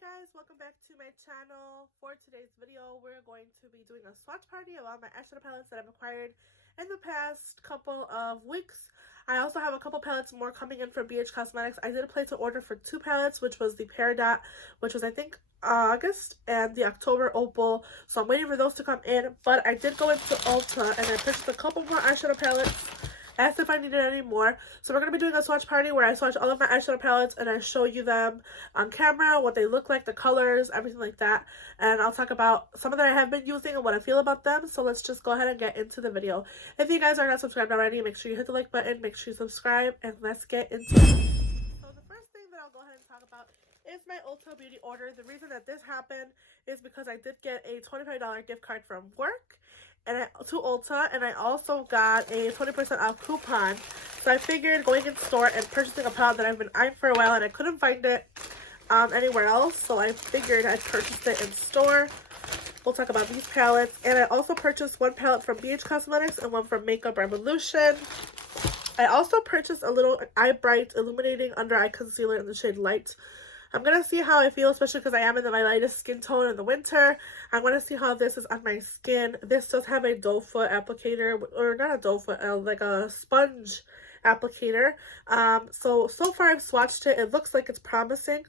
guys, welcome back to my channel. For today's video, we're going to be doing a swatch party of all my eyeshadow palettes that I've acquired in the past couple of weeks. I also have a couple palettes more coming in from BH Cosmetics. I did place an order for 2 palettes, which was the Peridot, which was I think August, and the October Opal. So I'm waiting for those to come in, but I did go into Ulta and I purchased a couple more eyeshadow palettes. Asked if I needed any more. So we're going to be doing a swatch party where I swatch all of my eyeshadow palettes and I show you them on camera, what they look like, the colors, everything like that. And I'll talk about some of that I have been using and what I feel about them. So let's just go ahead and get into the video. If you guys are not subscribed already, make sure you hit the like button, make sure you subscribe, and let's get into it. So the first thing that I'll go ahead and talk about is my Ulta beauty order. The reason that this happened is because I did get a $25 gift card from work to Ulta, and I also got a 20% off coupon. So I figured going in store and purchasing a palette that I've been eyeing for a while and I couldn't find it anywhere else, so I figured I'd purchase it in store. We'll talk about these palettes. And I also purchased one palette from BH Cosmetics and one from Makeup Revolution. I also purchased a little Eye Bright Illuminating Under Eye Concealer in the shade Light. I'm going to see how I feel, especially because I am in my lightest skin tone in the winter. I'm going to see how this is on my skin. This does have a doe foot applicator, or not a doe foot, like a sponge applicator. So far I've swatched it. It looks like it's promising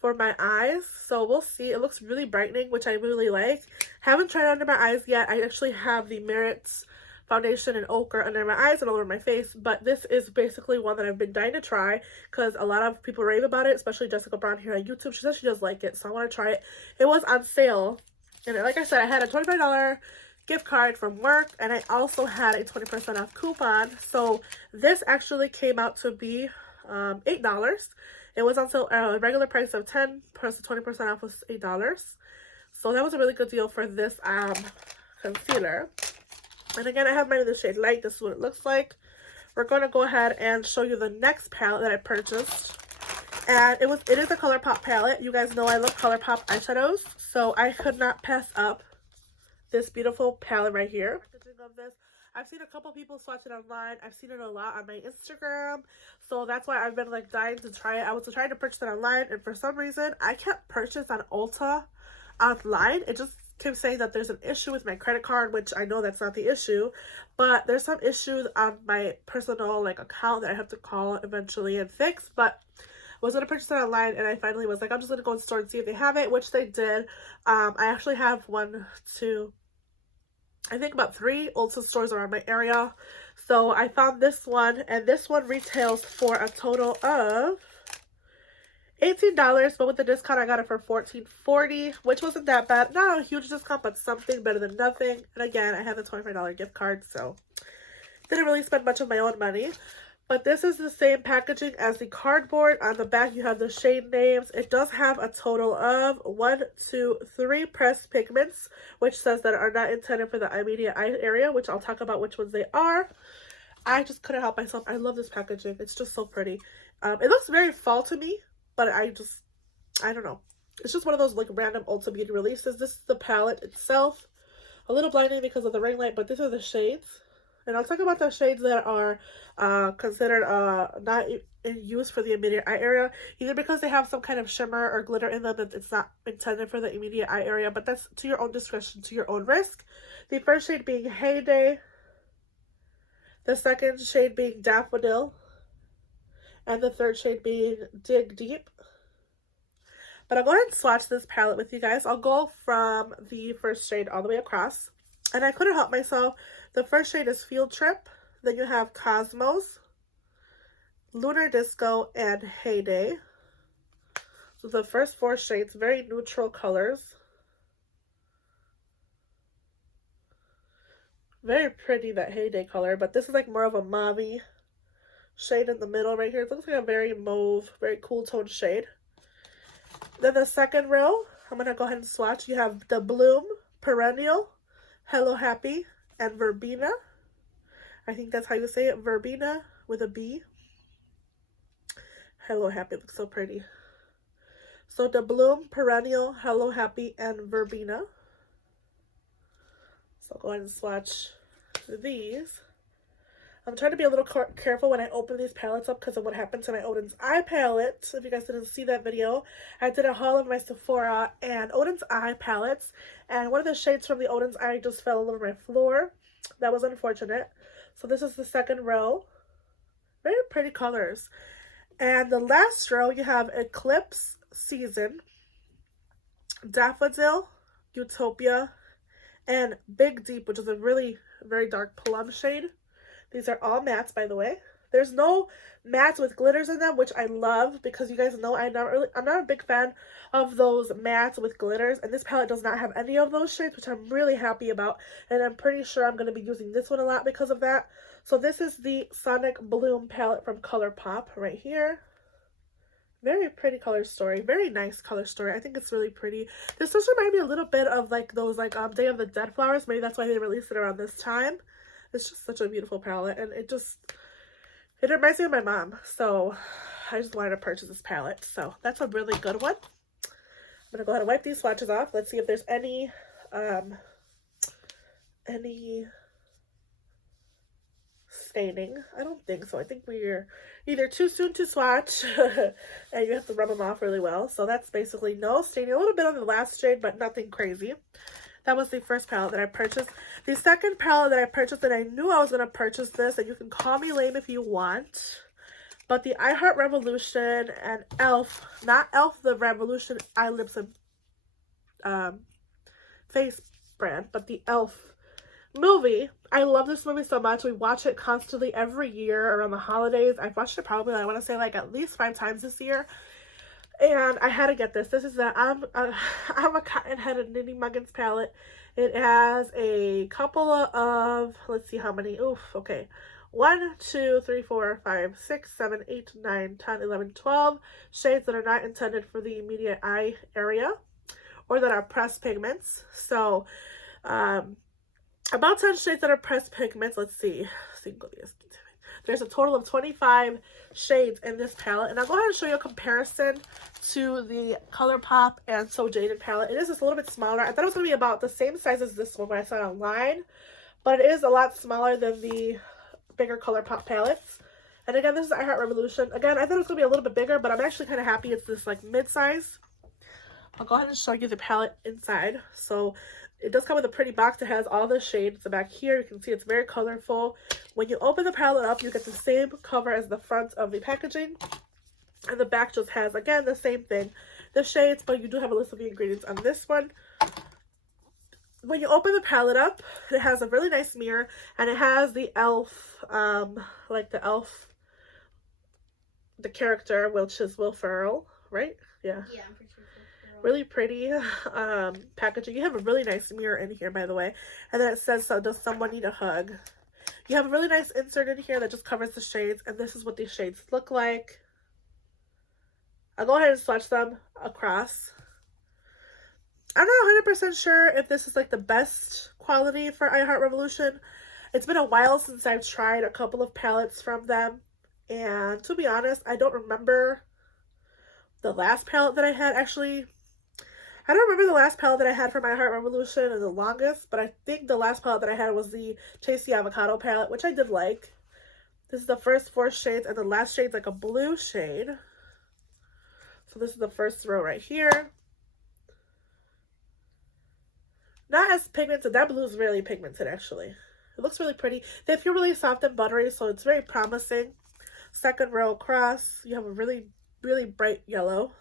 for my eyes. So we'll see. It looks really brightening, which I really like. Haven't tried it under my eyes yet. I actually have the Merit's foundation and ochre under my eyes and all over my face, but this is basically one that I've been dying to try because a lot of people rave about it, especially Jessica Brown here on YouTube. She says she does like it, so I want to try it. It was on sale, and like I said, I had a $25 gift card from work, and I also had a 20% off coupon. So this actually came out to be $8. It was on sale, regular price of $10 plus the 20% off was $8. So that was a really good deal for this concealer. And again, I have mine in the shade Light. This is what it looks like. We're going to go ahead and show you the next palette that I purchased. And it is a Colourpop palette. You guys know I love Colourpop eyeshadows, so I could not pass up this beautiful palette right here. Of this, I've seen a couple people swatch it online. I've seen it a lot on my Instagram, so that's why I've been like dying to try it. I was trying to purchase it online, and for some reason, I can't purchase on Ulta online. It just keeps saying that there's an issue with my credit card, which I know that's not the issue, but there's some issues on my personal account that I have to call eventually and fix. But I was going to purchase it online, and I finally was like, I'm just going to go in the store and see if they have it, which they did. I actually have I think about 3 Ulta stores around my area. So I found this one, and this one retails for a total of $18, but with the discount I got it for $14.40, which wasn't that bad. Not a huge discount, but something better than nothing. And again, I have a $25 gift card, so didn't really spend much of my own money. But this is the same packaging as the cardboard. On the back, you have the shade names. It does have a total of 1, 2, 3 pressed pigments, which says that are not intended for the immediate eye area, which I'll talk about which ones they are. I just couldn't help myself. I love this packaging. It's just so pretty. It looks very fall to me, but I don't know. It's just one of those random Ulta Beauty releases. This is the palette itself. A little blinding because of the ring light, but these are the shades. And I'll talk about the shades that are considered not in use for the immediate eye area, either because they have some kind of shimmer or glitter in them that it's not intended for the immediate eye area, but that's to your own discretion, to your own risk. The first shade being Heyday, the second shade being Daffodil, and the third shade being Dig Deep. But I'll go ahead and swatch this palette with you guys. I'll go from the first shade all the way across. And I couldn't help myself. The first shade is Field Trip. Then you have Cosmos, Lunar Disco, and Heyday. So the first 4 shades, very neutral colors. Very pretty, that Heyday color. But this is more of a mauve shade in the middle right here. It looks like a very mauve, very cool tone shade. Then the second row, I'm going to go ahead and swatch. You have the Bloom, Perennial, Hello Happy, and Verbena. I think that's how you say it, Verbena with a B. Hello Happy looks so pretty. So the Bloom, Perennial, Hello Happy, and Verbena. So I'll go ahead and swatch these. I'm trying to be a little careful when I open these palettes up because of what happened to my Odin's Eye palette. If you guys didn't see that video, I did a haul of my Sephora and Odin's Eye palettes, and one of the shades from the Odin's Eye just fell all over my floor. That was unfortunate. So this is the second row. Very pretty colors. And the last row, you have Eclipse Season, Daffodil, Utopia, and Big Deep, which is a really very dark plum shade. These are all mattes, by the way. There's no mattes with glitters in them, which I love because you guys know I'm not a big fan of those mattes with glitters, and this palette does not have any of those shades, which I'm really happy about, and I'm pretty sure I'm going to be using this one a lot because of that. So this is the Sonic Bloom palette from Colourpop right here. Very pretty color story. Very nice color story. I think it's really pretty. This does remind me a little bit of like those Day of the Dead flowers. Maybe that's why they released it around this time. It's just such a beautiful palette, and it reminds me of my mom. So I just wanted to purchase this palette. So that's a really good one. I'm gonna go ahead and wipe these swatches off. Let's see if there's any staining. I don't think so. I think we're either too soon to swatch and you have to rub them off really well. So that's basically no staining. A little bit on the last shade, but nothing crazy. That was the first palette that I purchased. The second palette that I purchased, and I knew I was going to purchase this, and you can call me lame if you want, but the I Heart Revolution and e.l.f., not e.l.f. the Revolution Eye Lips and face brand, but the e.l.f. movie. I love this movie so much. We watch it constantly every year around the holidays. I've watched it probably, I want to say, like at least 5 times this year. And I had to get this. This is the I'm a Cotton-Headed Knitting Muggins palette. It has a couple of, let's see how many. Oof, okay. 1, 2, 3, 4, 5, 6, 7, 8, 9, 10, 11, 12 shades that are not intended for the immediate eye area or that are pressed pigments. So, about 10 shades that are pressed pigments. Let's see. There's a total of 25 shades in this palette. And I'll go ahead and show you a comparison to the Colourpop and Jaded palette. It is just a little bit smaller. I thought it was going to be about the same size as this one when I saw it online. But it is a lot smaller than the bigger Colourpop palettes. And again, this is I Heart Revolution. Again, I thought it was going to be a little bit bigger, but I'm actually kind of happy it's this like mid-size. I'll go ahead and show you the palette inside. So it does come with a pretty box. It has all the shades. The back here, you can see it's very colorful. When you open the palette up, you get the same cover as the front of the packaging. And the back just has, again, the same thing. The shades, but you do have a list of the ingredients on this one. When you open the palette up, it has a really nice mirror. And it has the e.l.f., like the e.l.f., the character, which is Will Ferrell, right? Yeah. Yeah, I'm pretty sure. Really pretty packaging. You have a really nice mirror in here, by the way. And then it says, so does someone need a hug? You have a really nice insert in here that just covers the shades. And this is what these shades look like. I'll go ahead and swatch them across. I'm not 100% sure if this is like the best quality for I Heart Revolution. It's been a while since I've tried a couple of palettes from them. And to be honest, I don't remember the last palette that I had. Actually, I don't remember the last palette that I had for My Heart Revolution and the longest, but I think the last palette that I had was the Tasty Avocado palette, which I did like. This is the first 4 shades, and the last shade's like a blue shade. So this is the first row right here. Not as pigmented. That blue is really pigmented, actually. It looks really pretty. They feel really soft and buttery, so it's very promising. Second row across, you have a really bright yellow.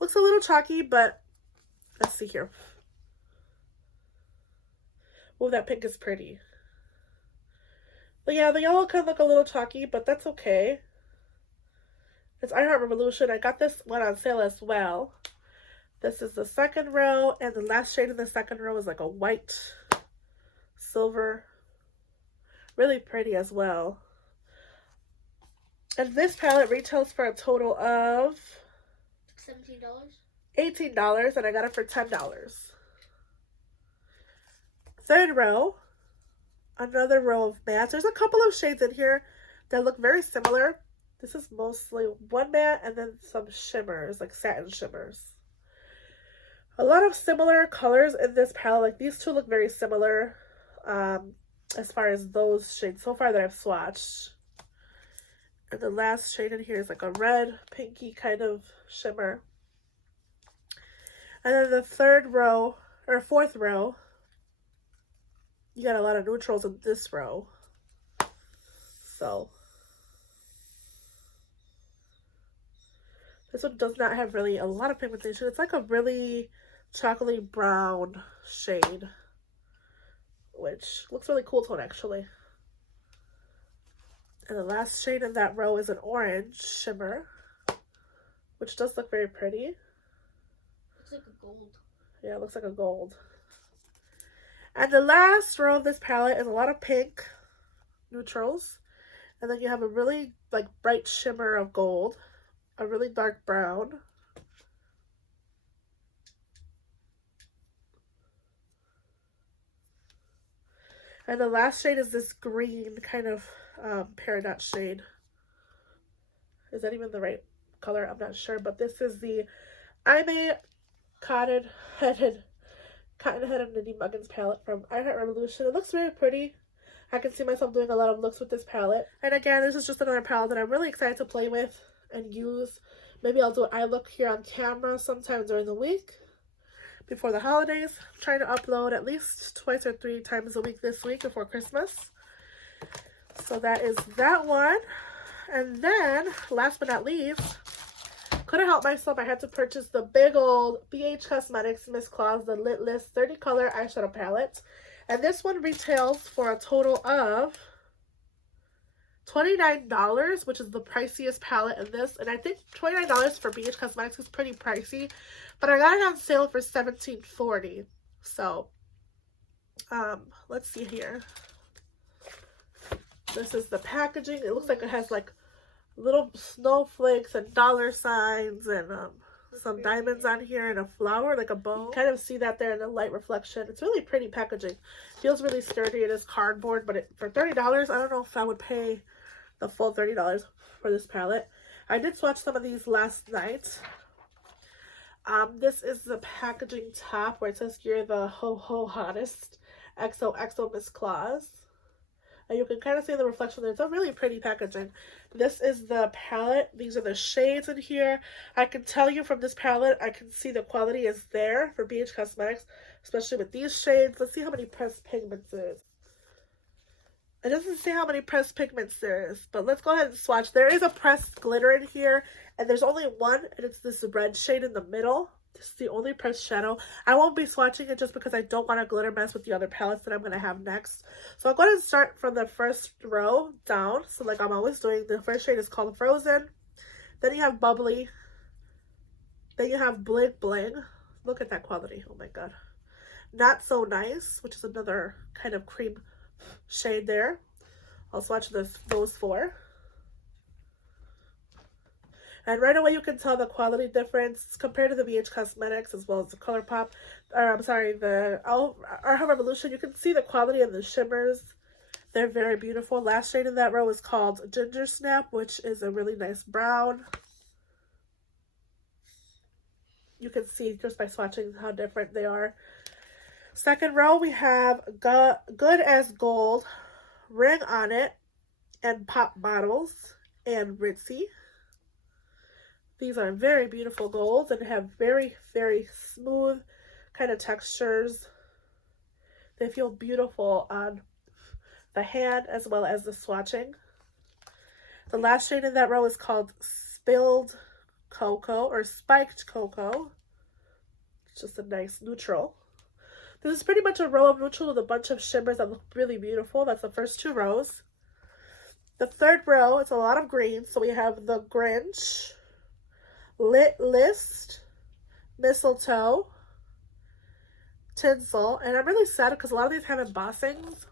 Looks a little chalky, but let's see here. Oh, that pink is pretty. But yeah, the yellow can look a little chalky, but that's okay. It's I Heart Revolution. I got this one on sale as well. This is the second row, and the last shade in the second row is like a white silver. Really pretty as well. And this palette retails for a total of $17? $18, and I got it for $10. Third row, another row of mattes. There's a couple of shades in here that look very similar. This is mostly one matte and then some shimmers, like satin shimmers. A lot of similar colors in this palette. Like these two look very similar. as far as those shades so far that I've swatched. And the last shade in here is like a red, pinky kind of shimmer. And then the third row, or fourth row, you got a lot of neutrals in this row. So this one does not have really a lot of pigmentation. It's like a really chocolatey brown shade, which looks really cool tone actually. And the last shade in that row is an orange shimmer, which does look very pretty. Looks like a gold. Yeah, it looks like a gold. And the last row of this palette is a lot of pink neutrals. And then you have a really like bright shimmer of gold, a really dark brown, and the last shade is this green kind of peridot shade. Is that even the right color? I'm not sure, but this is the cotton-headed Nidhi Muggins palette from I Heart Revolution. It looks very pretty. I can see myself doing a lot of looks with this palette. And again, this is just another palette that I'm really excited to play with and use. Maybe I'll do an eye look here on camera sometime during the week before the holidays. I'm trying to upload at least 2 or 3 times a week this week before Christmas. So that is that one. And then, last but not least, couldn't help myself. I had to purchase the big old BH Cosmetics Miss Claus, the Lit List 30 color eyeshadow palette. And this one retails for a total of $29, which is the priciest palette in this. And I think $29 for BH Cosmetics is pretty pricey, but I got it on sale for $17.40. So, let's see here. This is the packaging. It looks like it has like little snowflakes and dollar signs and some diamonds on here and a flower, like a bow. You kind of see that there in the light reflection. It's really pretty packaging. Feels really sturdy. It is cardboard, but for $30, I don't know if I would pay the full $30 for this palette. I did swatch some of these last night. This is the packaging top where it says you're the ho hottest XOXO Miss Claus. And you can kind of see the reflection there. It's a really pretty packaging. This is the palette. These are the shades in here. I can tell you from this palette, I can see the quality is there for BH Cosmetics, especially with these shades. Let's see how many pressed pigments there is. It doesn't say how many pressed pigments there is, but let's go ahead and swatch. There is a pressed glitter in here, and there's only one, and it's this red shade in the middle. This is the only pressed shadow. I won't be swatching it just because I don't want to glitter mess with the other palettes that I'm going to have next. So I'll go ahead and start from the first row down. So like I'm always doing, the first shade is called Frozen. Then you have Bubbly. Then you have Bling Bling. Look at that quality. Oh my god. Not So Nice, which is another kind of cream shade there. I'll swatch those 4. And right away you can tell the quality difference compared to the BH Cosmetics as well as the Colourpop, or I'm sorry, the I Heart Revolution. You can see the quality of the shimmers. They're very beautiful. Last shade in that row is called Ginger Snap, which is a really nice brown. You can see just by swatching how different they are. Second row we have Good as Gold, Ring on It, and Pop Bottles, and Ritzy. These are very beautiful golds and have very, very smooth kind of textures. They feel beautiful on the hand as well as the swatching. The last shade in that row is called Spilled Cocoa or Spiked Cocoa. It's just a nice neutral. This is pretty much a row of neutral with a bunch of shimmers that look really beautiful. That's the first 2 rows. The third row, it's a lot of green. So we have the Grinch, Lit List, Mistletoe, Tinsel, and I'm really sad because a lot of these have embossings.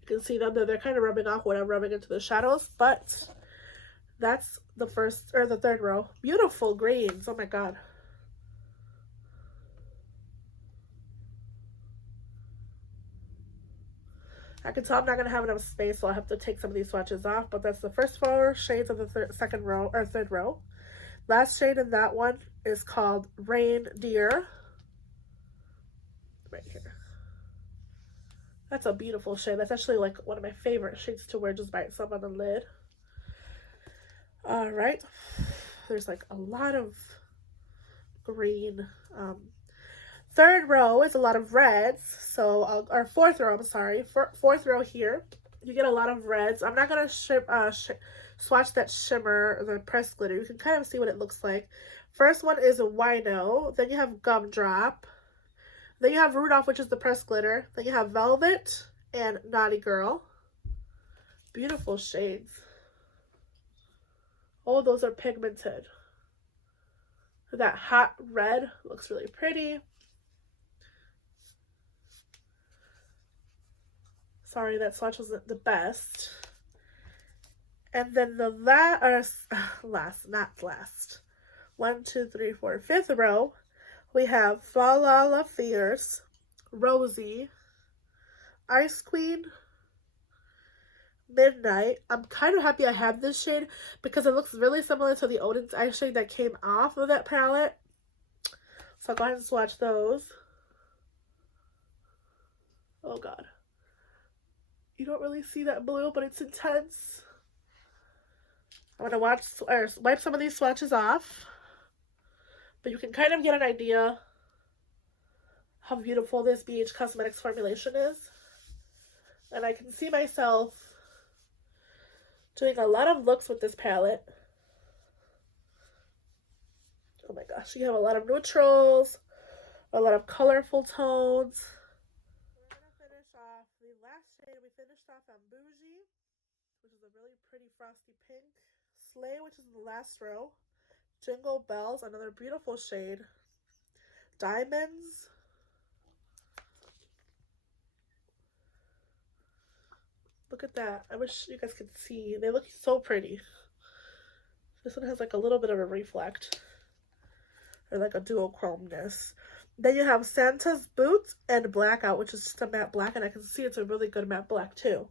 You can see them, they're kind of rubbing off when I'm rubbing into the shadows, but that's the first, or the third row. Beautiful greens, oh my god. I can tell I'm not going to have enough space, so I'll have to take some of these swatches off, but that's the first 4 shades of the third row. Last shade in that one is called Reindeer. Right here. That's a beautiful shade. That's actually like one of my favorite shades to wear just by itself on the lid. All right. There's like a lot of green. Third row is a lot of reds. So, or fourth row, I'm sorry. Fourth row here, you get a lot of reds. I'm not going to swatch that shimmer, the pressed glitter. You can kind of see what it looks like. First one is a Wino. Then you have Gumdrop. Then you have Rudolph, which is the pressed glitter. Then you have Velvet and Naughty Girl. Beautiful shades. All those are pigmented. That hot red looks really pretty. Sorry, that swatch wasn't the best. And then the last. 1, 2, 3, 4, fifth row. We have Fa La La Fierce, Rosie, Ice Queen, Midnight. I'm kind of happy I have this shade because it looks really similar to the Odin's eye shade that came off of that palette. So I'll go ahead and swatch those. Oh god. You don't really see that blue, but it's intense. I'm going to wipe some of these swatches off. But you can kind of get an idea how beautiful this BH Cosmetics formulation is. And I can see myself doing a lot of looks with this palette. Oh my gosh, you have a lot of neutrals, a lot of colorful tones. We're going to finish off the last shade. We finished off on Bougie, which is a really pretty frosty pink. Slay, which is in the last row. Jingle Bells, another beautiful shade. Diamonds. Look at that. I wish you guys could see. They look so pretty. This one has like a little bit of a reflect. Or like a duochromeness. Then you have Santa's Boots and Blackout, which is just a matte black. And I can see it's a really good matte black too.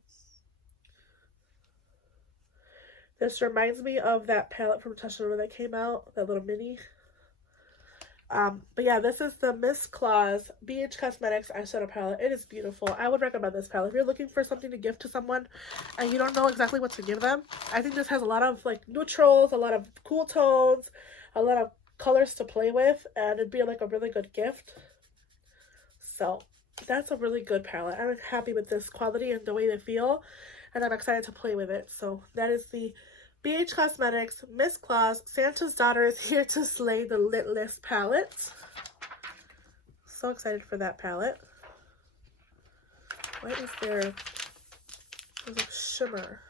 This reminds me of that palette from Natasha that came out, that little mini. But yeah, this is the Miss Claus BH Cosmetics eyeshadow palette. It is beautiful. I would recommend this palette. If you're looking for something to gift to someone and you don't know exactly what to give them, I think this has a lot of like neutrals, a lot of cool tones, a lot of colors to play with, and it'd be like a really good gift. So that's a really good palette. I'm happy with this quality and the way they feel. And I'm excited to play with it. So that is the BH Cosmetics Miss Claus Santa's Daughter is Here to Slay the Lit List palette. So excited for that palette. What is there? There's a shimmer.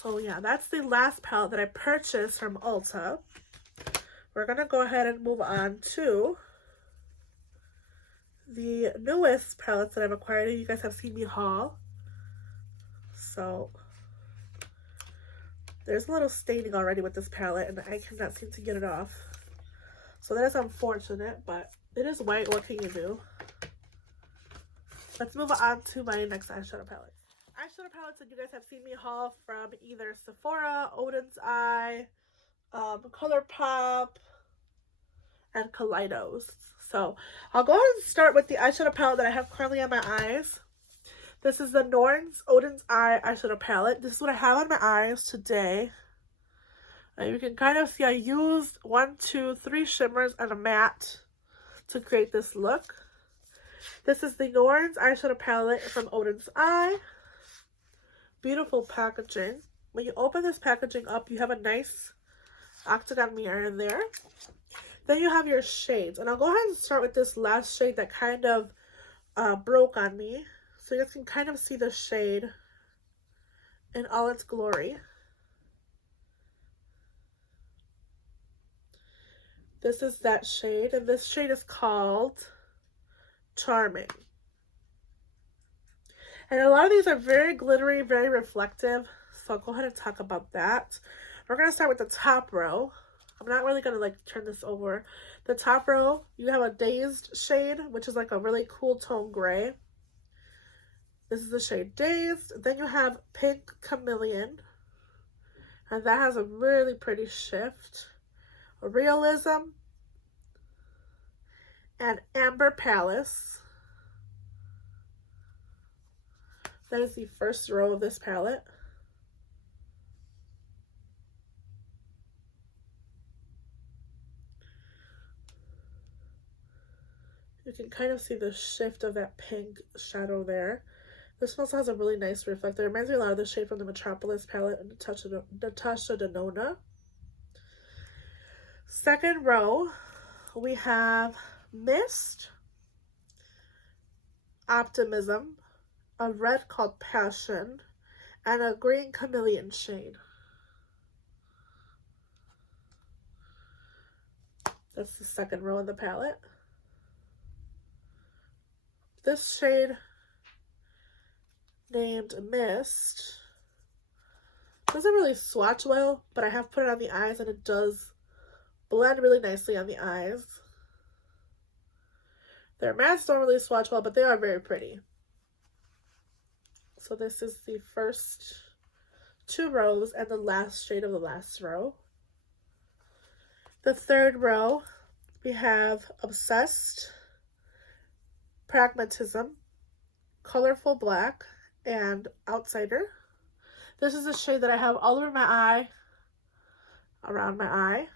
So yeah, that's the last palette that I purchased from Ulta. We're going to go ahead and move on to the newest palettes that I've acquired. You guys have seen me haul. So there's a little staining already with this palette and I cannot seem to get it off. So that is unfortunate, but it is white. What can you do? Let's move on to my next eyeshadow palette. Eyeshadow palettes that you guys have seen me haul from either Sephora, Odin's Eye, Colourpop, and Kaleidos. So I'll go ahead and start with the eyeshadow palette that I have currently on my eyes. This is the Norns Odin's Eye eyeshadow palette. This is what I have on my eyes today. And you can kind of see I used 1, 2, 3 shimmers and a matte to create this look. This is the Norns eyeshadow palette from Odin's Eye. Beautiful packaging. When you open this packaging up, you have a nice octagon mirror in there. Then you have your shades. And I'll go ahead and start with this last shade that kind of broke on me. So you guys can kind of see the shade in all its glory. This is that shade, and this shade is called Charming. And a lot of these are very glittery, very reflective. So I'll go ahead and talk about that. We're going to start with the top row. I'm not really going to like turn this over. The top row, you have a Dazed shade, which is like a really cool tone gray. This is the shade Dazed. Then you have Pink Chameleon. And that has a really pretty shift. Realism. And Amber Palace. That is the first row of this palette. You can kind of see the shift of that pink shadow there. This one also has a really nice reflector. It reminds me a lot of the shade from the Metropolis palette and Natasha Denona. Second row, we have Mist, Optimism, a red called Passion, and a green chameleon shade. That's the second row of the palette. This shade, named Mist, doesn't really swatch well, but I have put it on the eyes and it does blend really nicely on the eyes. Their mattes don't really swatch well, but they are very pretty. So this is the first two rows and the last shade of the last row. The third row, we have Obsessed, Pragmatism, Colorful Black, and Outsider. This is a shade that I have all over my eye, around my eye.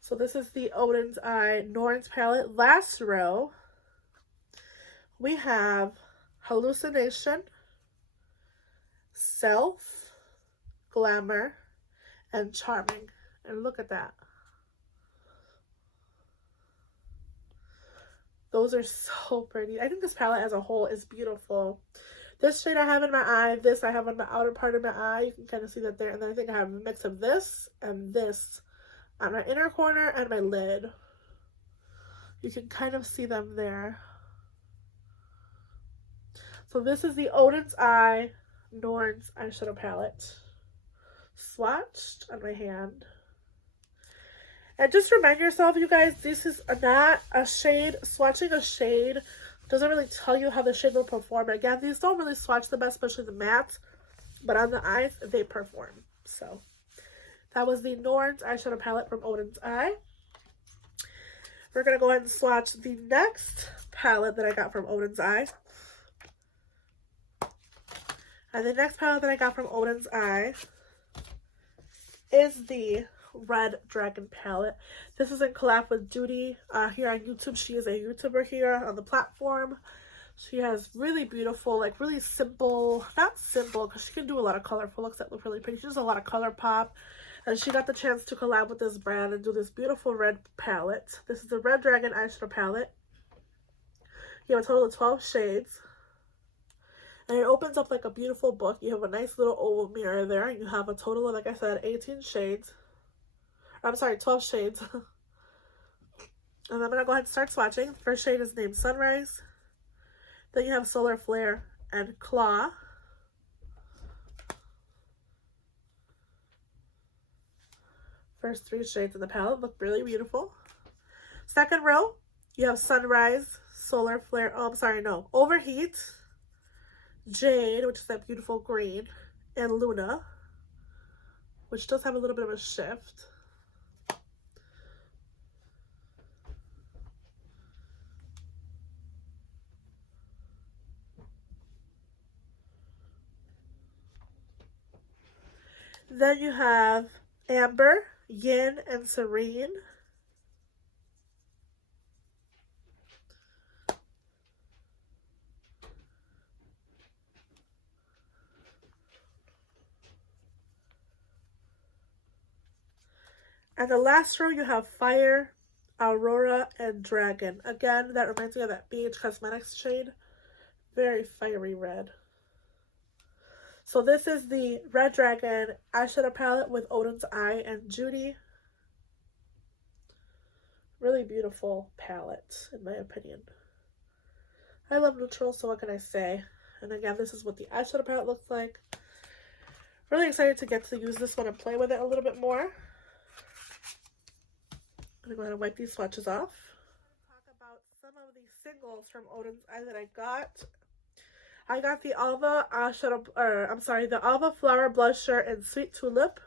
So this is the Odin's Eye Norns palette. Last row, we have Hallucination, Self, Glamour, and Charming. And look at that. Those are so pretty. I think this palette as a whole is beautiful. This shade I have in my eye. This I have on the outer part of my eye. You can kind of see that there. And then I think I have a mix of this and this on my inner corner and my lid. You can kind of see them there. So this is the Odin's Eye Norns eyeshadow palette, swatched on my hand. And just remind yourself, you guys, this is not a shade. Swatching a shade doesn't really tell you how the shade will perform. Again, these don't really swatch the best, especially the mattes, but on the eyes, they perform. So that was the Norns eyeshadow palette from Odin's Eye. We're going to go ahead and swatch the next palette that I got from Odin's Eye. And the next palette that I got from Odin's Eye is the Red Dragon palette. This is in collab with Judy here on YouTube. She is a YouTuber here on the platform. She has really beautiful, like really simple, not simple because she can do a lot of colorful looks that look really pretty. She does a lot of Colourpop, and she got the chance to collab with this brand and do this beautiful red palette. This is the Red Dragon eyeshadow palette. You have a total of 12 shades. And it opens up like a beautiful book. You have a nice little oval mirror there. You have a total of, like I said, 18 shades. I'm sorry, 12 shades. And I'm going to go ahead and start swatching. First shade is named Sunrise. Then you have Solar Flare and Claw. First three shades in the palette look really beautiful. Second row, you have Sunrise, Solar Flare, oh, I'm sorry, no, Overheat, Jade, which is that beautiful green, and Luna, which does have a little bit of a shift. Then you have Amber, Yin, and Serene. And the last row you have Fire, Aurora, and Dragon. Again, that reminds me of that BH Cosmetics shade. Very fiery red. So this is the Red Dragon eyeshadow palette with Odin's Eye and Judy. Really beautiful palette, in my opinion. I love neutrals, so what can I say? And again, this is what the eyeshadow palette looks like. Really excited to get to use this one and play with it a little bit more. I'm going to go ahead and wipe these swatches off. Talk about some of the singles from Odin's Eye that I got. I got the Alva eyeshadow, the Alva Flower Blusher in Sweet Tulip.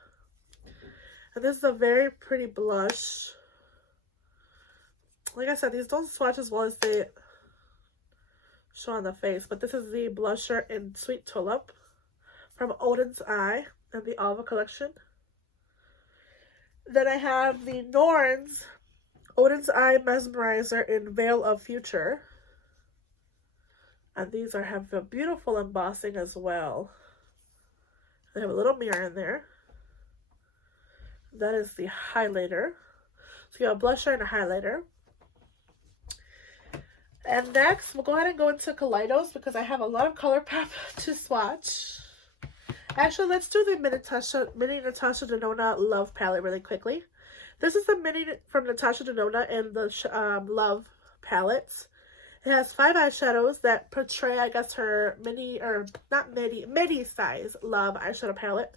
And this is a very pretty blush. Like I said, these don't swatch as well as they show on the face, but this is the blusher in Sweet Tulip from Odin's Eye and the Alva collection. Then I have the Norns Odin's Eye Mesmerizer in Veil of Future. And these have a beautiful embossing as well. They have a little mirror in there. That is the highlighter. So you have a blusher and a highlighter. And next, we'll go ahead and go into Kaleidos because I have a lot of Colourpop to swatch. Actually, let's do the Mini Natasha Denona Love palette really quickly. This is the mini from Natasha Denona in the Love palette. It has 5 eyeshadows that portray, I guess, her midi size Love eyeshadow palette.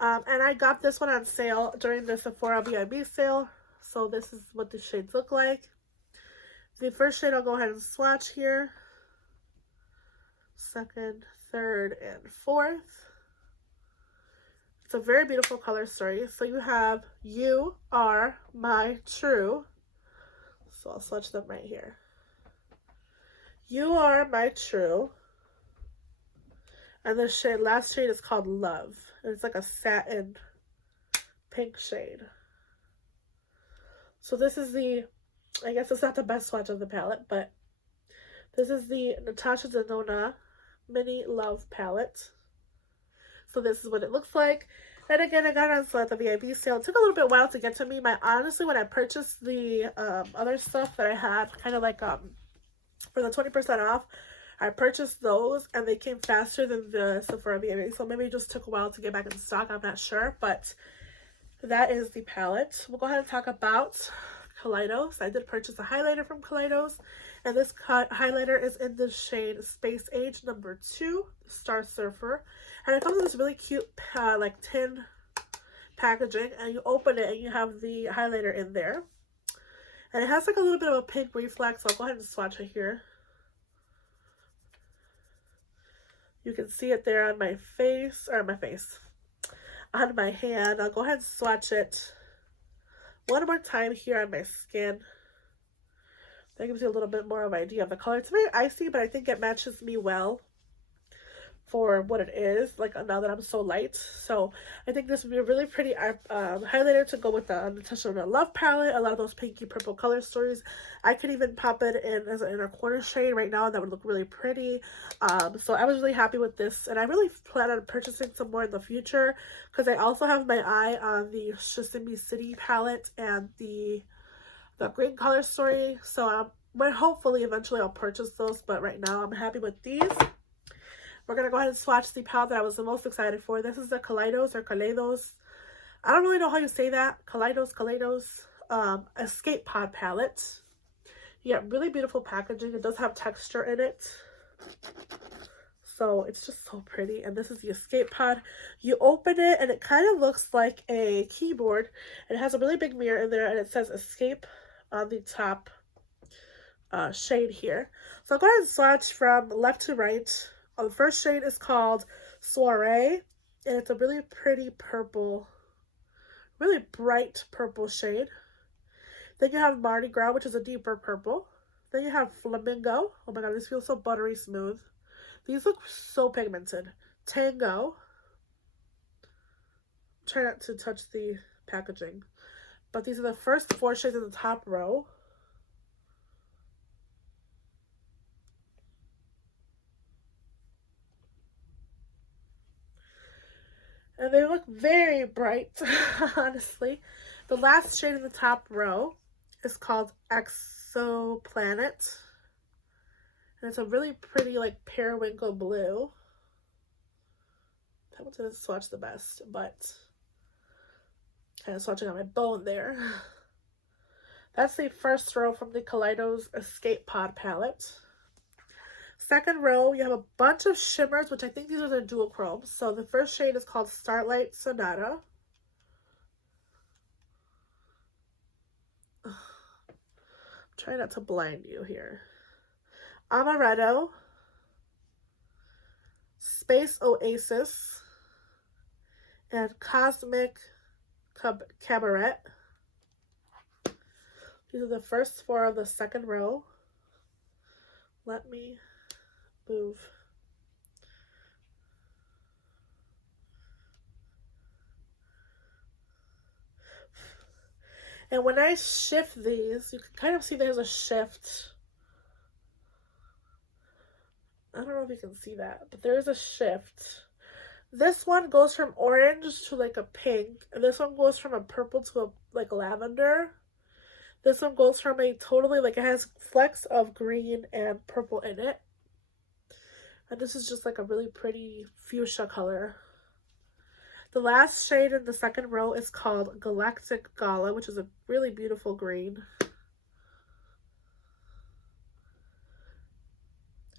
And I got this one on sale during the Sephora VIB sale. So this is what the shades look like. The first shade I'll go ahead and swatch here. Second, third, and fourth. It's a very beautiful color story. So you have You Are My True. So I'll swatch them right here. You Are My True. And the last shade is called Love. And it's like a satin pink shade. So this is the, I guess it's not the best swatch of the palette, but this is the Natasha Denona Mini Love palette. So this is what it looks like. And again, I got it on sale at the VIB sale. It took a little bit while to get to me. Honestly, when I purchased the other stuff that I had, kind of like for the 20% off, I purchased those and they came faster than the Sephora VIB. So maybe it just took a while to get back in stock. I'm not sure, but that is the palette. We'll go ahead and talk about Kaleidos. I did purchase a highlighter from Kaleidos, and this highlighter is in the shade Space Age number 2, Star Surfer. And it comes in this really cute like tin packaging, and you open it and you have the highlighter in there. And it has like a little bit of a pink reflex, so I'll go ahead and swatch it here. You can see it there on my face, on my hand. I'll go ahead and swatch it one more time here on my skin. That gives you a little bit more of an idea of the color. It's very icy, but I think it matches me well for what it is, like now that I'm so light. So I think this would be a really pretty highlighter to go with the Natasha Love palette. A lot of those pinky purple color stories. I could even pop it in as an inner corner shade right now, and that would look really pretty. So I was really happy with this, and I really plan on purchasing some more in the future because I also have my eye on the Shinsemi City palette and the green color story. So hopefully eventually I'll purchase those, but right now I'm happy with these. We're going to go ahead and swatch the palette that I was the most excited for. This is the Kaleidos or Kaleidos. I don't really know how you say that. Kaleidos. Escape Pod palette. You get really beautiful packaging. It does have texture in it. So it's just so pretty. And this is the Escape Pod. You open it and it kind of looks like a keyboard. It has a really big mirror in there and it says Escape on the top shade here. So I'll go ahead and swatch from left to right. The first shade is called Soiree, and it's a really pretty purple, really bright purple shade. Then you have Mardi Gras, which is a deeper purple. Then you have Flamingo. Oh my god, this feels so buttery smooth. These look so pigmented. Tango. Try not to touch the packaging. But these are the first 4 shades in the top row. And they look very bright, honestly. The last shade in the top row is called Exoplanet. And it's a really pretty, like, periwinkle blue. That one didn't swatch the best, but kind of swatching on my bone there. That's the first row from the Kaleidos Escape Pod palette. Second row, you have a bunch of shimmers, which I think these are the duochromes. So the first shade is called Starlight Sonata. Try not to blind you here. Amaretto. Space Oasis. And Cosmic Cabaret. These are the first 4 of the second row. Let me move. And when I shift these, you can kind of see there's a shift. I don't know if you can see that, but there is a shift. This one goes from orange to like a pink, and this one goes from a purple to a like lavender. This one goes from a totally, like, it has flecks of green and purple in it. And this is just like a really pretty fuchsia color. The last shade in the second row is called Galactic Gala, which is a really beautiful green.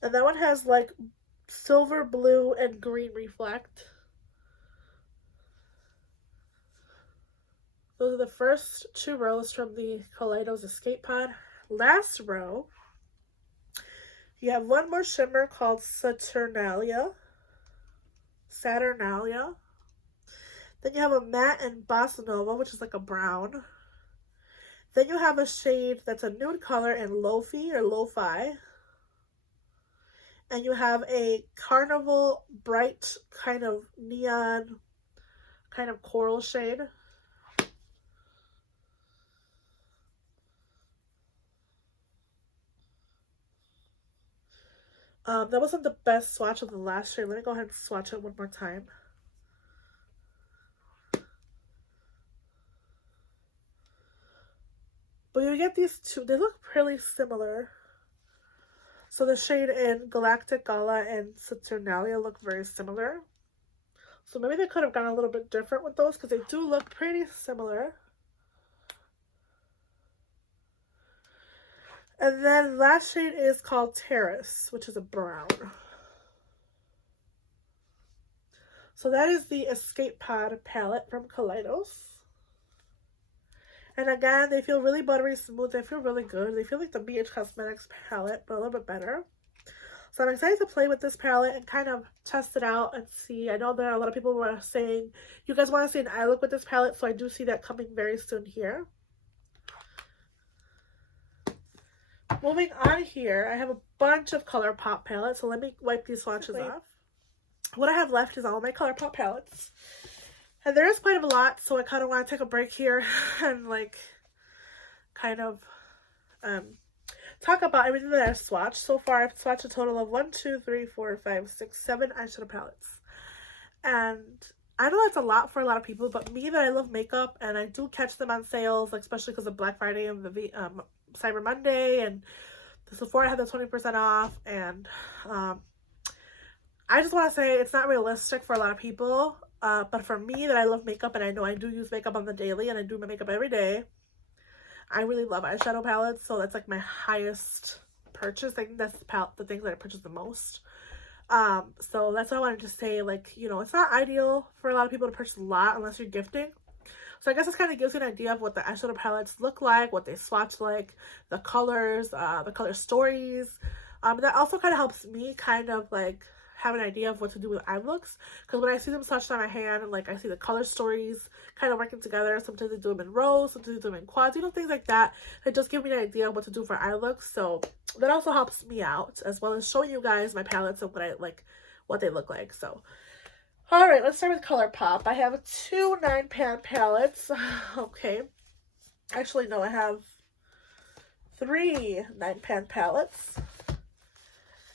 And that one has like silver, blue, and green reflect. Those are the first 2 rows from the Kaleidos Escape Pod. Last row, you have one more shimmer called Saturnalia. Then you have a matte and Bossa Nova, which is like a brown. Then you have a shade that's a nude color in Lo-Fi or Lo-Fi. And you have a Carnival bright kind of neon, kind of coral shade. That wasn't the best swatch of the last shade. Let me go ahead and swatch it one more time. But you get these 2, they look pretty similar. So the shade in Galactic Gala and Saturnalia look very similar. So maybe they could have gone a little bit different with those because they do look pretty similar. And then last shade is called Terrace, which is a brown. So that is the Escape Pod palette from Kaleidos. And again, they feel really buttery smooth. They feel really good. They feel like the BH Cosmetics palette, but a little bit better. So I'm excited to play with this palette and kind of test it out and see. I know there are a lot of people who are saying, you guys want to see an eye look with this palette, so I do see that coming very soon here. Moving on here, I have a bunch of Colourpop palettes, so let me wipe these swatches off. What I have left is all my Colourpop palettes. And there is quite a lot, so I kind of want to take a break here and like kind of talk about everything that I've swatched. So far, I've swatched a total of 1, 2, 3, 4, 5, 6, 7 eyeshadow palettes. And I know that's a lot for a lot of people, but me that I love makeup and I do catch them on sales, like especially because of Black Friday and the Cyber Monday, and the Sephora had the 20% off, and I just want to say it's not realistic for a lot of people. But for me that I love makeup and I know I do use makeup on the daily and I do my makeup every day, I really love eyeshadow palettes. So that's like my highest purchase. I think that's the things that I purchase the most. So that's what I wanted to say. Like, you know, it's not ideal for a lot of people to purchase a lot unless you're gifting. So I guess this kind of gives you an idea of what the eyeshadow palettes look like, what they swatch like, the colors, the color stories. That also kind of helps me kind of like have an idea of what to do with eye looks, because when I see them swatched on my hand, like I see the color stories kind of working together. Sometimes they do them in rows, sometimes they do them in quads, you know, things like that. It just gives me an idea of what to do for eye looks. So that also helps me out, as well as showing you guys my palettes and what I like, what they look like. So all right, let's start with Colourpop. I have 2 9-pan palettes. Okay, actually no, I have 3 9-pan palettes.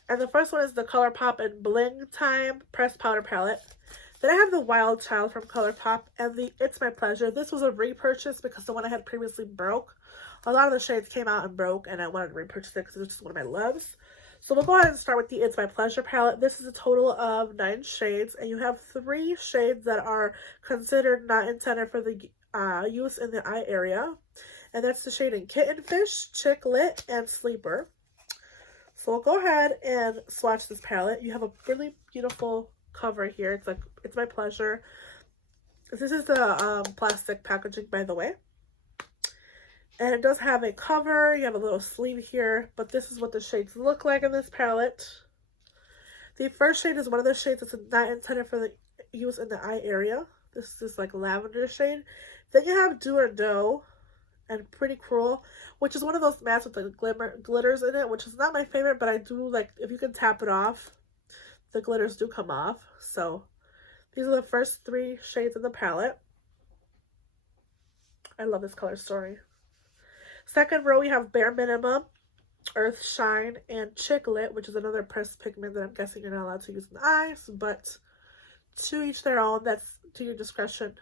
And the first one is the Colourpop and Bling Time Pressed Powder Palette. Then I have the Wild Child from Colourpop and the It's My Pleasure. This was a repurchase because the one I had previously broke. A lot of the shades came out and broke, and I wanted to repurchase it because it's just one of my loves. So we'll go ahead and start with the It's My Pleasure palette. This is a total of 9 shades, and you have 3 shades that are considered not intended for the use in the eye area. And that's the shade in Kittenfish, Chick Lit, and Sleeper. So we'll go ahead and swatch this palette. You have a really beautiful cover here. It's like, It's My Pleasure. This is the plastic packaging, by the way. And it does have a cover. You have a little sleeve here. But this is what the shades look like in this palette. The first shade is one of the shades that's not intended for the use in the eye area. This is like a lavender shade. Then you have Do or Dough and Pretty Cruel, which is one of those mattes with the glitters in it, which is not my favorite, but I do like, if you can tap it off, the glitters do come off. So these are the first 3 shades in the palette. I love this color story. Second row, we have Bare Minimum, Earth Shine, and Chick Lit, which is another pressed pigment that I'm guessing you're not allowed to use in the eyes, but to each their own. That's to your discretion.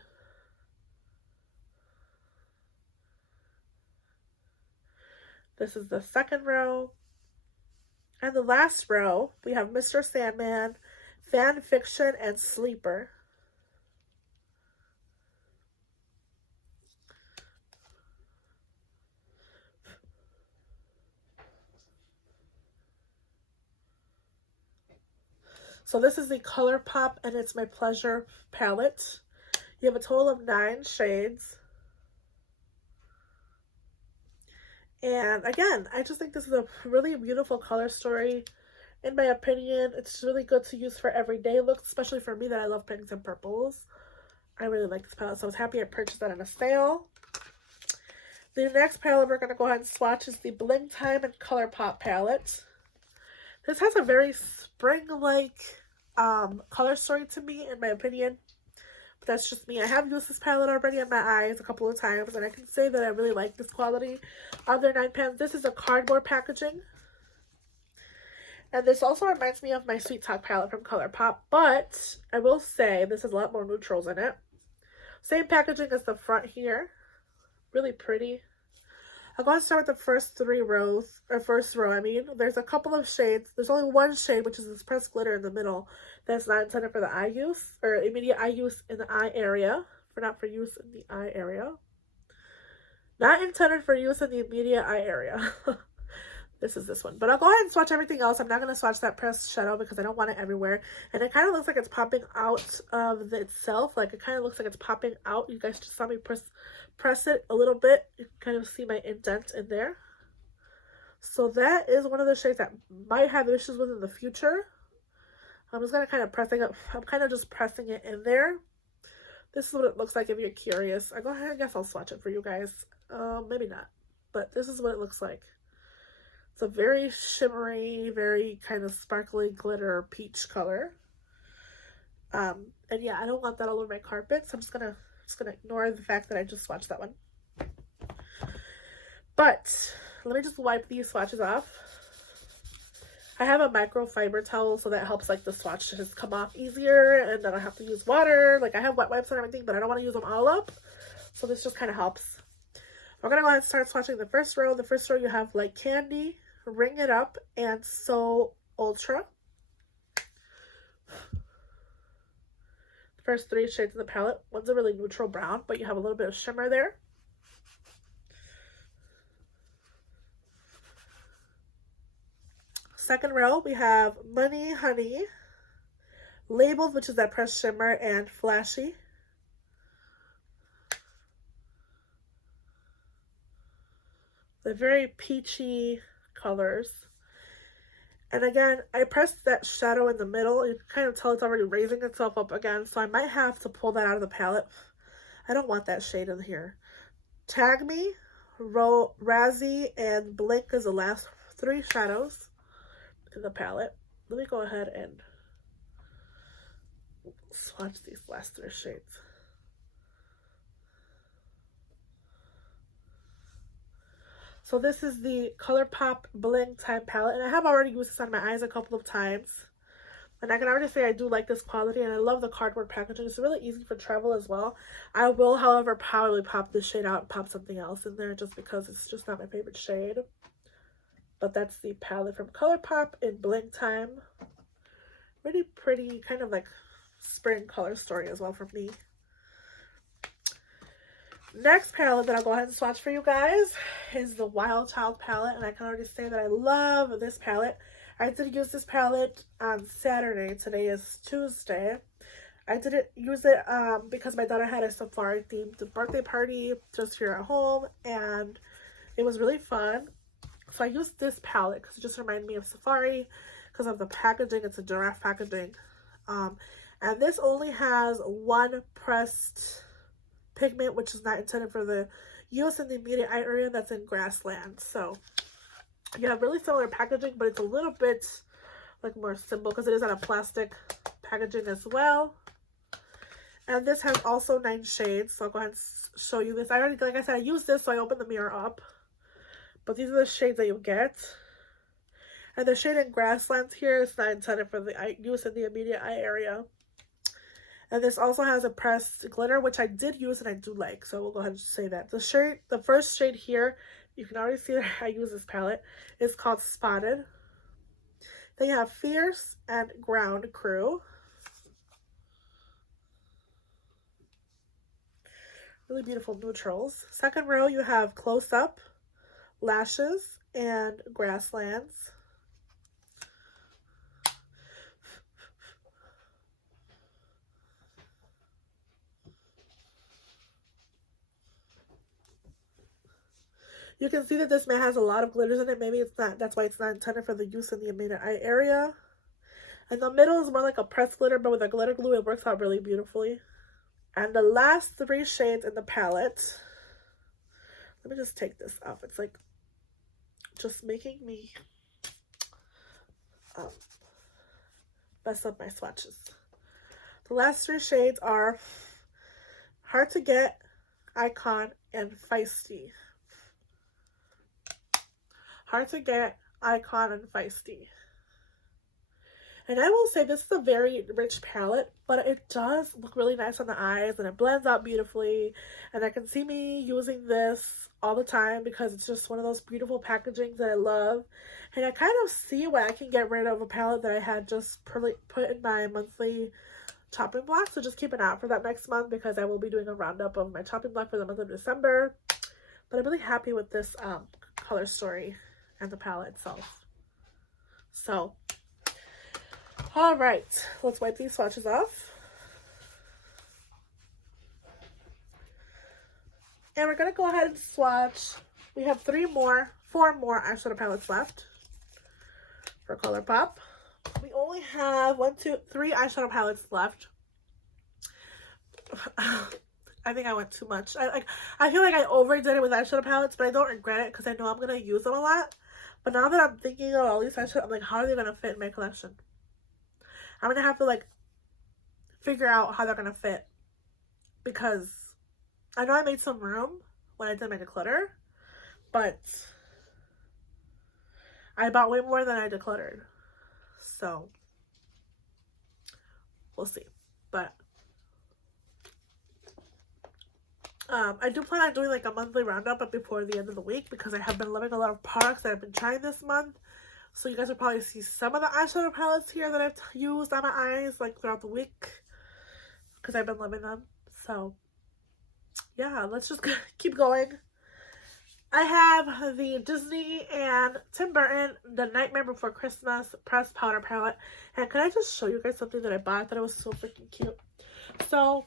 This is the second row. And the last row, we have Mr. Sandman, Fan Fiction, and Sleeper. So this is the Colourpop and It's My Pleasure palette. You have a total of 9 shades. And again, I just think this is a really beautiful color story. In my opinion, it's really good to use for everyday looks, especially for me that I love pinks and purples. I really like this palette, so I was happy I purchased that in a sale. The next palette we're going to go ahead and swatch is the Bling Time and Colourpop palette. This has a very spring-like color story to me, in my opinion. But that's just me. I have used this palette already on my eyes a couple of times, and I can say that I really like this quality of their 9 pans. This is a cardboard packaging. And this also reminds me of my Sweet Talk palette from Colourpop, but I will say this has a lot more neutrals in it. Same packaging as the front here. Really pretty. I'll go ahead and start with the first 3 rows, or first row, I mean. There's a couple of shades. There's only one shade, which is this pressed glitter in the middle. That's not intended for the eye use, or immediate eye use in the eye area. Not for use in the eye area. Not intended for use in the immediate eye area. This is this one. But I'll go ahead and swatch everything else. I'm not going to swatch that pressed shadow because I don't want it everywhere. And it kind of looks like it's popping out of itself. Like, it kind of looks like it's popping out. You guys just saw me press it a little bit. You can kind of see my indent in there. So that is one of the shades that might have issues with in the future. I'm just going to kind of pressing it. I'm kind of just pressing it in there. This is what it looks like if you're curious. I go ahead, I guess I'll swatch it for you guys. Maybe not. But this is what it looks like. It's a very shimmery, very kind of sparkly glitter peach color. And yeah, I don't want that all over my carpet, so I'm just gonna ignore the fact that I just swatched that one. But let me just wipe these swatches off. I have a microfiber towel, so that helps like the swatch just come off easier, and then I have to use water. Like, I have wet wipes and everything, but I don't want to use them all up, so this just kind of helps. We're gonna go ahead and start swatching the first row. The first row you have Like Candy, Ring It Up, and So Ultra. The first 3 shades in the palette. One's a really neutral brown, but you have a little bit of shimmer there. Second row, we have Money Honey, Labeled, which is that pressed shimmer, and Flashy. The very peachy colors. And again, I pressed that shadow in the middle. You can kind of tell it's already raising itself up again, so I might have to pull that out of the palette. I don't want that shade in here. Tag Me, Razzie, and Blink is the last 3 shadows in the palette. Let me go ahead and swatch these last 3 shades. So this is the Colourpop Bling Time palette, and I have already used this on my eyes a couple of times. And I can already say I do like this quality, and I love the cardboard packaging. It's really easy for travel as well. I will, however, probably pop this shade out and pop something else in there just because it's just not my favorite shade. But that's the palette from Colourpop in Bling Time. Really pretty, kind of like spring color story as well for me. Next palette that I'll go ahead and swatch for you guys is the Wild Child palette, and I can already say that I love this palette. I did use this palette on Saturday. Today is Tuesday. I didn't use it because my daughter had a safari themed birthday party just here at home, and it was really fun. So I used this palette because it just reminded me of safari because of the packaging. It's a giraffe packaging. And this only has 1 pressed pigment, which is not intended for the use in the immediate eye area. That's in Grassland. So you have really similar packaging, but it's a little bit like more simple because it is on a plastic packaging as well. And this has also 9 shades, so I'll go ahead and show you this. I already, like I said, I used this, so I opened the mirror up. But these are the shades that you get. And the shade in Grasslands here is not intended for the use in the immediate eye area. And this also has a pressed glitter, which I did use and I do like, so we'll go ahead and say that. The first shade here, you can already see that I use this palette, is called Spotted. Then you have Fierce and Ground Crew. Really beautiful neutrals. Second row, you have Close Up, Lashes, and Grasslands. You can see that this mat has a lot of glitters in it. Maybe it's not, that's why it's not intended for the use in the immediate eye area. And the middle is more like a pressed glitter, but with a glitter glue, it works out really beautifully. And the last 3 shades in the palette, let me just take this off. It's like just making me mess up my swatches. The last 3 shades are Hard to Get, Icon, and Feisty. Hard to Get, Icon, and Feisty. And I will say this is a very rich palette, but it does look really nice on the eyes and it blends out beautifully. And I can see me using this all the time because it's just one of those beautiful packagings that I love. And I kind of see why I can get rid of a palette that I had just put in my monthly chopping block. So just keep an eye out for that next month because I will be doing a roundup of my chopping block for the month of December. But I'm really happy with this color story and the palette itself. So all right, let's wipe these swatches off. And we're going to go ahead and swatch. We have 4 more eyeshadow palettes left for Colourpop. We only have 3 eyeshadow palettes left. I think I went too much. I feel like I overdid it with eyeshadow palettes, but I don't regret it because I know I'm going to use them a lot. But now that I'm thinking of all these eyeshadows, I'm like, how are they going to fit in my collection? I'm going to have to like figure out how they're going to fit because I know I made some room when I did my declutter, but I bought way more than I decluttered. So we'll see. But I do plan on doing like a monthly roundup before the end of the week because I have been loving a lot of products that I've been trying this month. So you guys will probably see some of the eyeshadow palettes here that I've used on my eyes like throughout the week because I've been loving them. So yeah, let's just keep going. I have the Disney and Tim Burton, The Nightmare Before Christmas pressed powder palette. And can I just show you guys something that I bought? I thought it was so freaking cute. So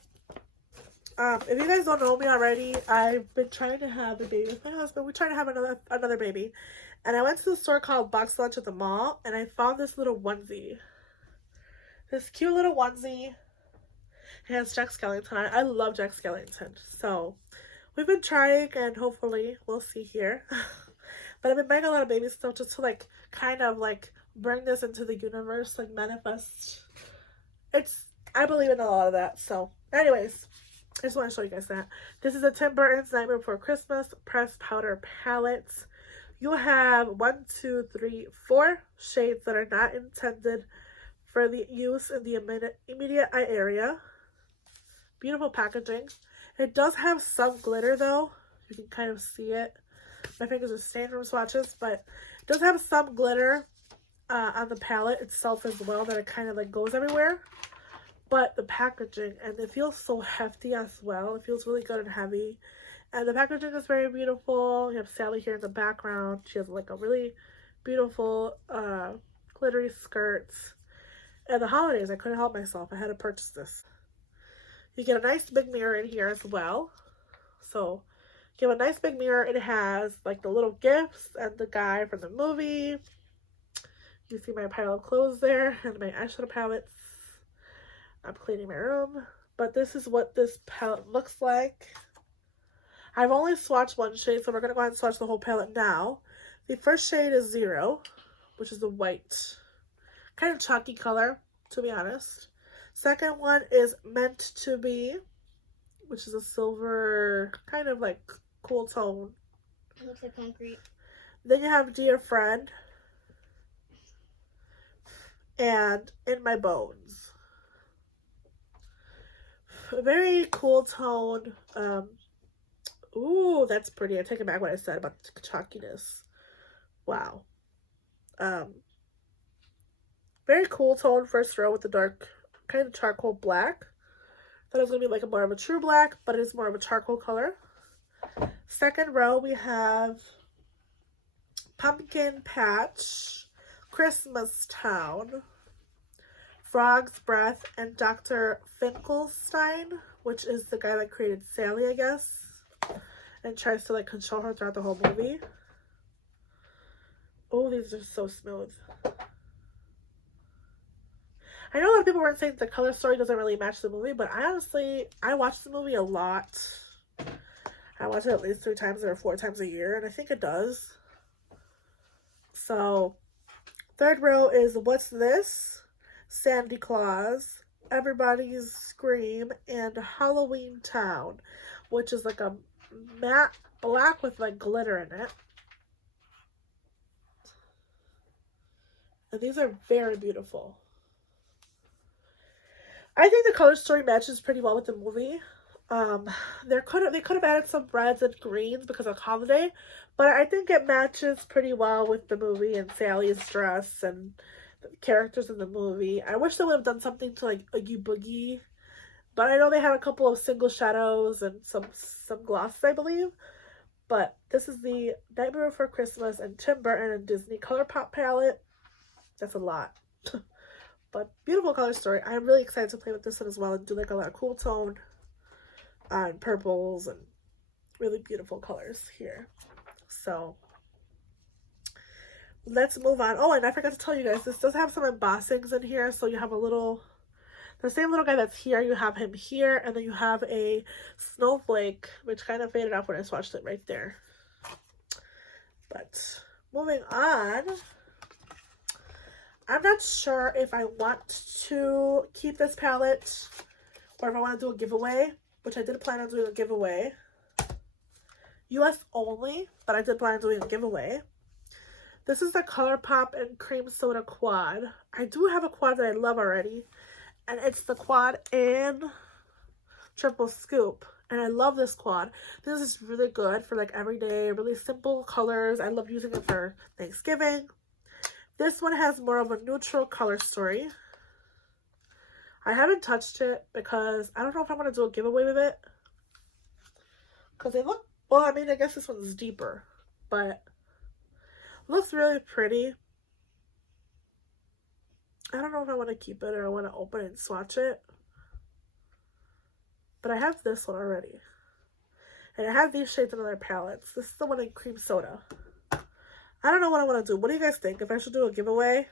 if you guys don't know me already, I've been trying to have a baby with my husband. We're trying to have another baby. And I went to the store called Box Lunch at the mall, and I found this little onesie. This cute little onesie. It has Jack Skellington on it. I love Jack Skellington. So we've been trying, and hopefully we'll see here. But I've been buying a lot of baby stuff just to like kind of like bring this into the universe, like manifest. I believe in a lot of that. So anyways, I just want to show you guys that. This is a Tim Burton's Nightmare Before Christmas pressed powder palette. You have 4 shades that are not intended for the use in the immediate eye area. Beautiful packaging. It does have some glitter though. You can kind of see it. My fingers are stained from swatches, but it does have some glitter on the palette itself as well that it kind of like goes everywhere. But the packaging, and it feels so hefty as well. It feels really good and heavy. And the packaging is very beautiful. You have Sally here in the background. She has like a really beautiful glittery skirt. And the holidays, I couldn't help myself. I had to purchase this. You get a nice big mirror in here as well. So you have a nice big mirror. It has like the little gifts and the guy from the movie. You see my pile of clothes there and my eyeshadow palettes. I'm cleaning my room. but this is what this palette looks like. I've only swatched one shade, so we're going to go ahead and swatch the whole palette now. The first shade is 0, which is the white. Kind of chalky color, to be honest. Second one is Meant to Be, which is a silver, kind of like cool tone. It looks like concrete. Then you have Dear Friend and In My Bones. A very cool tone. Ooh, that's pretty. I take it back what I said about the chalkiness. Wow. Very cool tone, first row with the dark, kind of charcoal black. Thought it was going to be like a more of a true black, but it is more of a charcoal color. Second row, we have Pumpkin Patch, Christmas Town, Frog's Breath, and Dr. Finkelstein, which is the guy that created Sally, I guess, and tries to like control her throughout the whole movie. Oh, these are so smooth. I know a lot of people weren't saying the color story doesn't really match the movie, but I watch the movie a lot. I watch it at least 3 times or 4 times a year, and I think it does. So, third row is What's This? Sandy Claus, Everybody's Scream, and Halloween Town, which is like a matte black with like glitter in it. And these are very beautiful. I think the color story matches pretty well with the movie. They could have added some reds and greens because of holiday, but I think it matches pretty well with the movie and Sally's dress and the characters in the movie. I wish they would have done something to like Oogie Boogie, but I know they had a couple of single shadows and some glosses, I believe. But this is the Nightmare Before Christmas and Tim Burton and Disney Colourpop palette. That's a lot. But beautiful color story. I'm really excited to play with this one as well and do like a lot of cool tone and purples and really beautiful colors here. So let's move on. Oh, and I forgot to tell you guys, this does have some embossings in here. So you have the same little guy that's here, you have him here, and then you have a snowflake, which kind of faded off when I swatched it right there. But moving on, I'm not sure if I want to keep this palette or if I want to do a giveaway, which I did plan on doing a giveaway. US only, but I did plan on doing a giveaway. This is the Colourpop and Cream Soda Quad. I do have a quad that I love already, and it's the quad and triple scoop. And I love this quad. This is really good for like everyday, really simple colors. I love using it for Thanksgiving. This one has more of a neutral color story. I haven't touched it because I don't know if I want to do a giveaway with it. Because they look, well, I mean, I guess this one's deeper, but it looks really pretty. I don't know if I want to keep it or I want to open it and swatch it. But I have this one already. And I have these shades in other palettes. This is the one in Cream Soda. I don't know what I want to do. What do you guys think? If I should do a giveaway?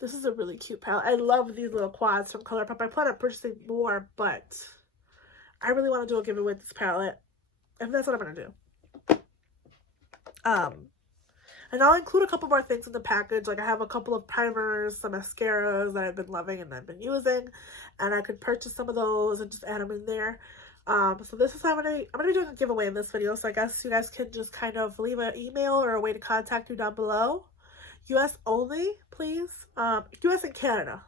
This is a really cute palette. I love these little quads from Colourpop. I plan on purchasing more, but I really want to do a giveaway with this palette. And that's what I'm going to do. And I'll include a couple more things in the package. Like I have a couple of primers, some mascaras that I've been loving and I've been using. And I could purchase some of those and just add them in there. So this is how I'm gonna be doing a giveaway in this video. So I guess you guys can just kind of leave an email or a way to contact you down below. US only, please. US and Canada.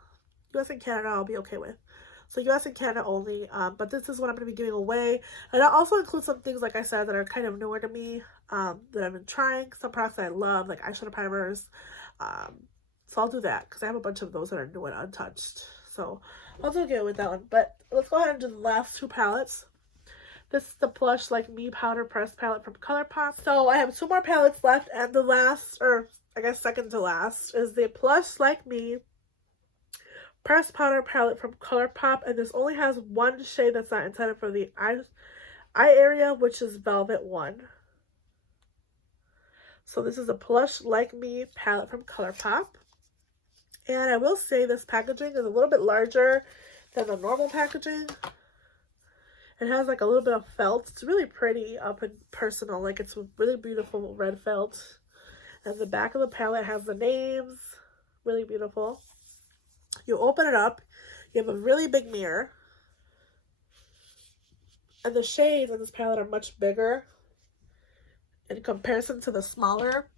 US and Canada I'll be okay with. So US and Canada only. But this is what I'm gonna be giving away. And I'll also include some things, like I said, that are kind of newer to me. That I've been trying. Some products that I love, like eyeshadow primers. So I'll do that because I have a bunch of those that are new and untouched. So I'll do a giveaway with that one. But let's go ahead and do the last 2 palettes. This is the Plush Like Me Powder Press palette from Colourpop. So I have 2 more palettes left, and the last, or I guess second to last, is the Plush Like Me Press Powder palette from Colourpop. And this only has 1 shade that's not intended for the eye area, which is Velvet 1. So this is a Plush Like Me palette from Colourpop. And I will say this packaging is a little bit larger than the normal packaging. It has like a little bit of felt. It's really pretty up and personal. Like it's really beautiful red felt. And the back of the palette has the names. Really beautiful. You open it up. You have a really big mirror. And the shades in this palette are much bigger in comparison to the smaller.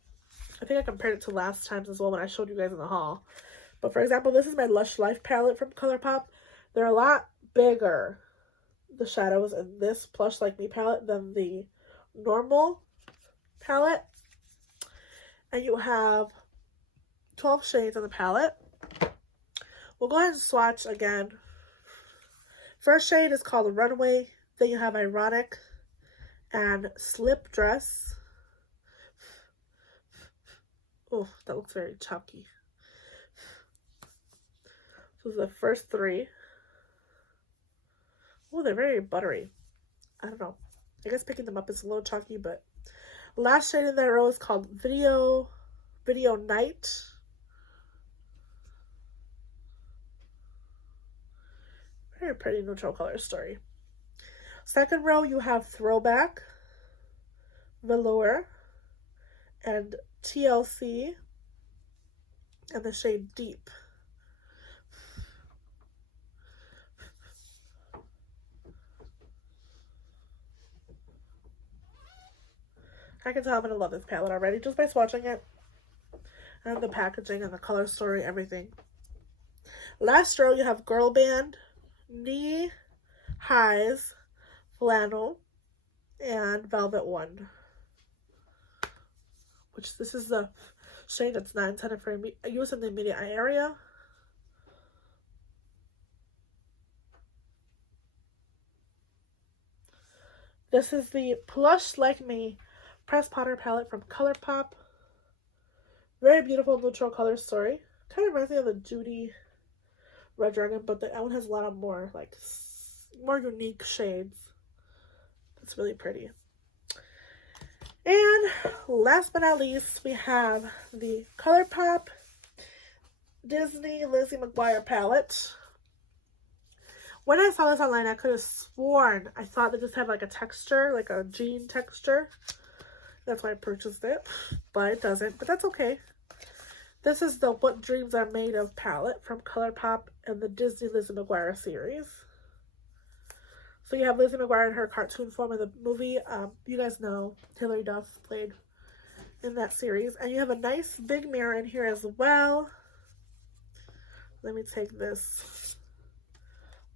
I think I compared it to last times as well when I showed you guys in the haul. But for example, this is my Lush Life palette from Colourpop. They're a lot bigger, the shadows in this Plush Like Me palette, than the normal palette. And you have 12 shades on the palette. We'll go ahead and swatch again. First shade is called Runaway. Then you have Ironic and Slip Dress. Oh, that looks very chalky. So the first three. Oh, they're very buttery. I don't know. I guess picking them up is a little chalky, but last shade in that row is called Video Night. Very pretty neutral color story. Second row, you have Throwback, Velour, and TLC, and the shade Deep. I can tell I'm going to love this palette already just by swatching it. And the packaging and the color story, everything. Last row, you have Girl Band, Knee Highs, Flannel, and Velvet One. Which this is the shade that's not intended for use in the immediate eye area. This is the Plush Like Me Press Powder palette from Colourpop. Very beautiful neutral color story. Kind of reminds me of the Judy Red Dragon, but that one has a lot of more unique shades. It's really pretty. And last but not least, we have the Colourpop Disney Lizzie Mcguire palette. When I saw this online, I could have sworn I thought it just had like a texture, like a jean texture. That's why I purchased it, but it doesn't, but that's okay. This is the What Dreams Are Made Of palette from Colourpop and the Disney Lizzie McGuire series. So you have Lizzie McGuire in her cartoon form in the movie. You guys know Hilary Duff played in that series. And you have a nice big mirror in here as well. Let me take this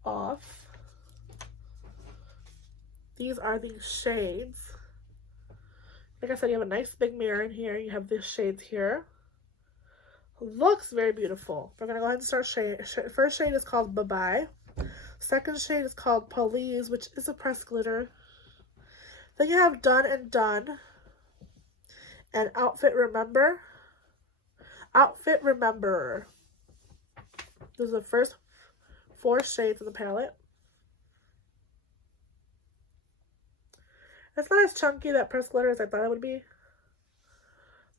off. These are the shades. Like I said, you have a nice big mirror in here. You have these shades here. Looks very beautiful. We're going to go ahead and start shade. First shade is called Bye-Bye. Second shade is called Police, which is a pressed glitter. Then you have Done and Done. And Outfit Remember. Outfit Rememberer. Those are the first 4 shades of the palette. It's not as chunky, that pressed glitter, as I thought it would be.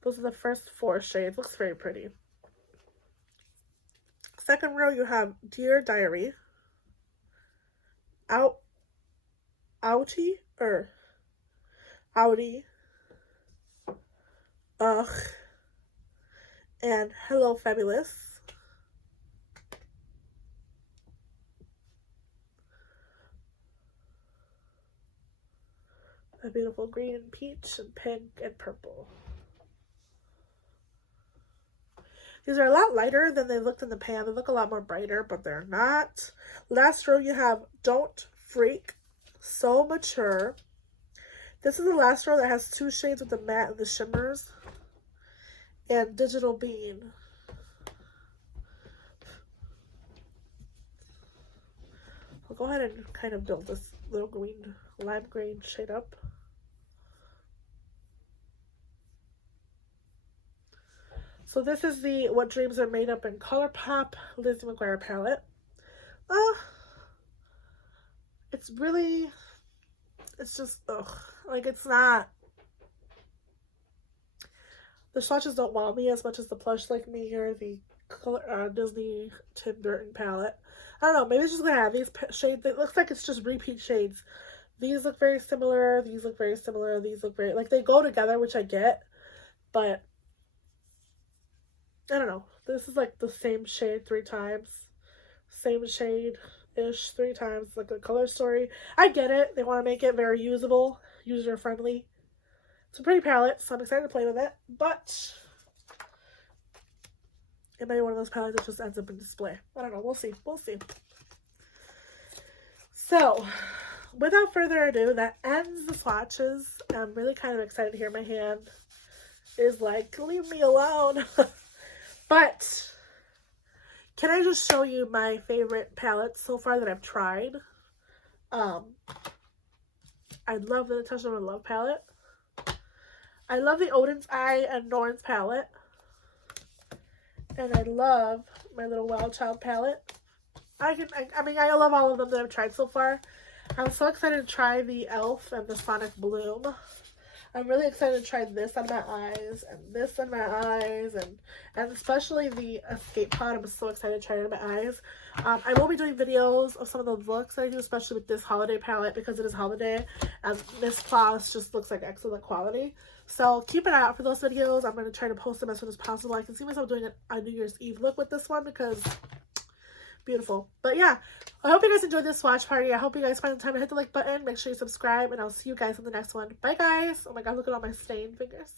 Those are the first 4 shades. Looks very pretty. Second row, you have Dear Diary. Audi. Ugh. And Hello Fabulous. A beautiful green and peach and pink and purple. These are a lot lighter than they looked in the pan. They look a lot more brighter, but they're not. Last row, you have Don't Freak, So Mature. This is the last row that has 2 shades with the matte and the shimmers. And Digital Bean. I'll go ahead and kind of build this little green, lime green shade up. So this is the What Dreams Are Made Up in Colourpop Lizzie McGuire palette. It's just, ugh. Like, it's not. The swatches don't wow me as much as the Plush Like Me or the Disney Tim Burton palette. I don't know, maybe it's just gonna have these shades. It looks like it's just repeat shades. These look very similar, these look very similar, these look very, like, they go together, which I get, but I don't know. This is like the same shade 3 times. Same shade-ish 3 times, like a color story. I get it. They want to make it very usable, user-friendly. It's a pretty palette, so I'm excited to play with it, but it might be one of those palettes that just ends up in display. I don't know. We'll see. We'll see. So, without further ado, that ends the swatches. I'm really kind of excited to hear my hand is like, leave me alone. But can I just show you my favorite palettes so far that I've tried? I love the Natasha Love palette. I love the Odin's Eye and Norns palette. And I love my little Wild Child palette. I mean, I love all of them that I've tried so far. I'm so excited to try the e.l.f. and the Sonic Bloom. I'm really excited to try this on my eyes and this on my eyes and especially the Escape Pod. I'm so excited to try it on my eyes. I will be doing videos of some of the looks that I do, especially with this holiday palette because it is holiday and this gloss just looks like excellent quality. So keep an eye out for those videos. I'm going to try to post them as soon as possible. I can see myself doing a New Year's Eve look with this one because beautiful. But yeah, I hope you guys enjoyed this swatch party. I hope you guys find the time to hit the like button. Make sure you subscribe, and I'll see you guys in the next one. Bye, guys. Oh my god, look at all my stained fingers.